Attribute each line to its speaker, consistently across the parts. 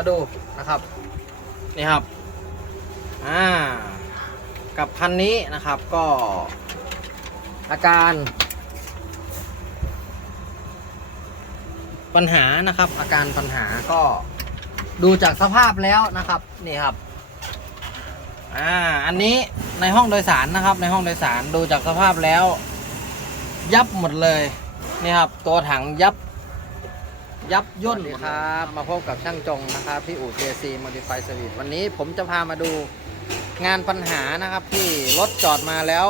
Speaker 1: มาดูนะครับนี่ครับอ่ากับคันนี้นะครับก็อาการปัญหานะครับ อาการปัญหาก็ดูจากสภาพแล้วนะครับนี่ครับอ่าอันนี้ในห้องโดยสารนะครับ ในห้องโดยสารดูจากสภาพแล้ว ยับหมดเลยนี่ครับ ตัวถังยับ ยับย่นครับ มาพบกับช่างจงนะครับ ที่อู่ JC Modify Service วันนี้ผมจะพามาดูงานปัญหานะครับ ที่รถจอดมาแล้ว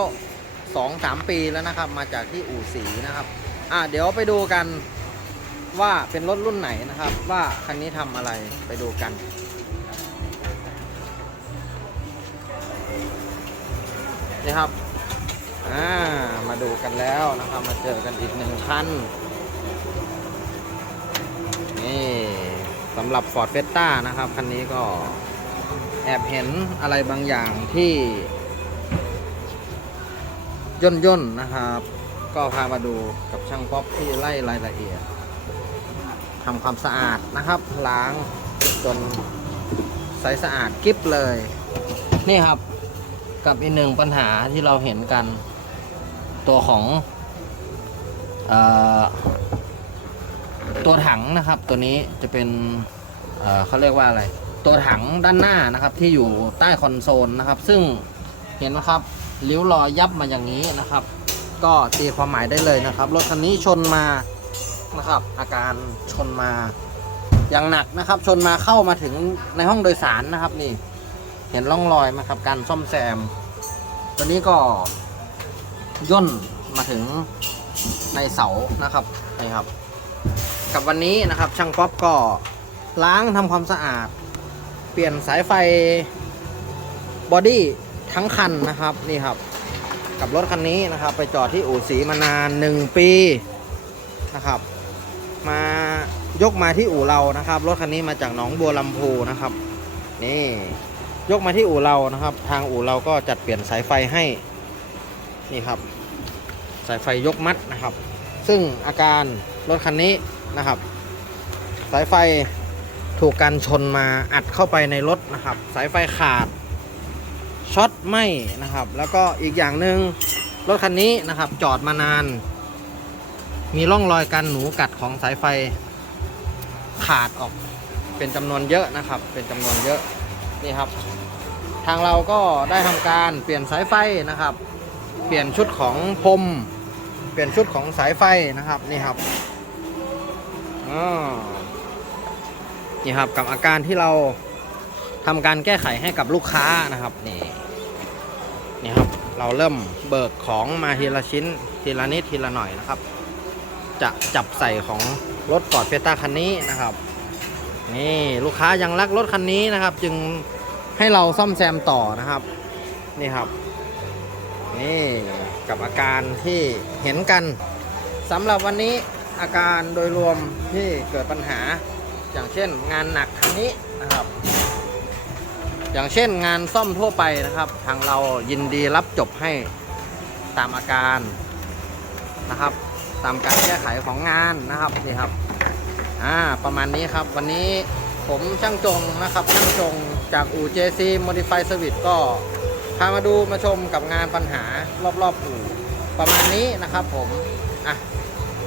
Speaker 1: 2-3 ปีแล้วนะครับ มาจากที่อู่สีนะครับ อะเดี๋ยวไปดูกันว่าเป็นรถรุ่นไหนนะครับ ว่าคันนี้ทำอะไรไปดูกันนี่ครับอ่ามาดูกันแล้วนะครับ มาเจอกันอีกหนึ่งคัน นี่สำหรับ Ford f e s t a นะครับ คันนี้ก็แอบเห็นอะไรบางอย่างที่ ย่นย่นๆนะครับ ก็พามาดูกับช่างป๊อปที่ไล่รายละเอียดทำความสะอาดนะครับ ล้างจนใสสะอาดกิ๊บเลย นี่ครับกับอีกหนึ่งปัญหาที่เราเห็นกันตัวของอ ตัวถังนะครับ ตัวนี้จะเป็นเเขาเรียกว่าอะไร ตัวถังด้านหน้านะครับ ที่อยู่ใต้คอนโซลนะครับ ซึ่งเห็นนะครับริ้วรอยยับมาอย่างนี้นะครับ ก็ตีความหมายได้เลยนะครับรถคันนี้ชนมานะครับ อาการชนมาอย่างหนักนะครับ ชนมาเข้ามาถึงในห้องโดยสารนะครับนี่ เห็นร่องรอยไหมครับ การซ่อมแซม ตัวนี้ก็ย่นมาถึงในเสานะครับนี่ครับ กับวันนี้นะครับช่างป๊อปก็ล้างทำความสะอาด เปลี่ยนสายไฟบอดี้ทั้งคันนะครับนี่ครับ กับรถคันนี้นะครับ ไปจอดที่อู่สีมานานหนึ่งปีนะครับ มายกมาที่อู่เรานะครับรถคันนี้มาจากหนองบัวลำพูนะครับ นี่ยกมาที่อู่เรานะครับ ทางอู่เราก็จัดเปลี่ยนสายไฟให้นี่ครับ สายไฟยกมัดนะครับ ซึ่งอาการรถคันนี้ นะครับ สายไฟถูกการชนมาอัดเข้าไปในรถนะครับ สายไฟขาดช็อตไหมนะครับ แล้วก็อีกอย่างหนึ่งรถคันนี้นะครับ จอดมานาน มีร่องรอยการหนูกัดของสายไฟขาดออกเป็นจำนวนเยอะนะครับ เป็นจำนวนเยอะนี่ครับ ทางเราก็ได้ทำการเปลี่ยนสายไฟนะครับ เปลี่ยนชุดของพรมเปลี่ยนชุดของสายไฟนะครับนี่ครับ นี่ครับกับอาการที่เราทำการแก้ไขให้กับลูกค้านะครับนี่นี่ครับเราเริ่มเบิกของมาทีละชิ้นทีละนิดทีละหน่อยนะครับ จะจับใส่ของรถฟอร์ดเฟต้าคันนี้นะครับ นี่ลูกค้ายังรักรถคันนี้นะครับ จึงให้เราซ่อมแซมต่อนะครับนี่ครับ นี่กับอาการที่เห็นกันสำหรับวันนี้ อาการโดยรวมที่เกิดปัญหา อย่างเช่นงานหนักทางนี้นะครับ อย่างเช่นงานซ่อมทั่วไปนะครับ ทางเรายินดีรับจบให้ตามอาการนะครับ ตามการแก้ไขของงานนะครับนี่ครับอ่าประมาณนี้ครับ วันนี้ผมช่างจงนะครับ ช่างจงจากอู่ JC Modify Service ก็พามาดูมาชมกับงานปัญหารอบๆอู่ประมาณนี้นะครับผมอะ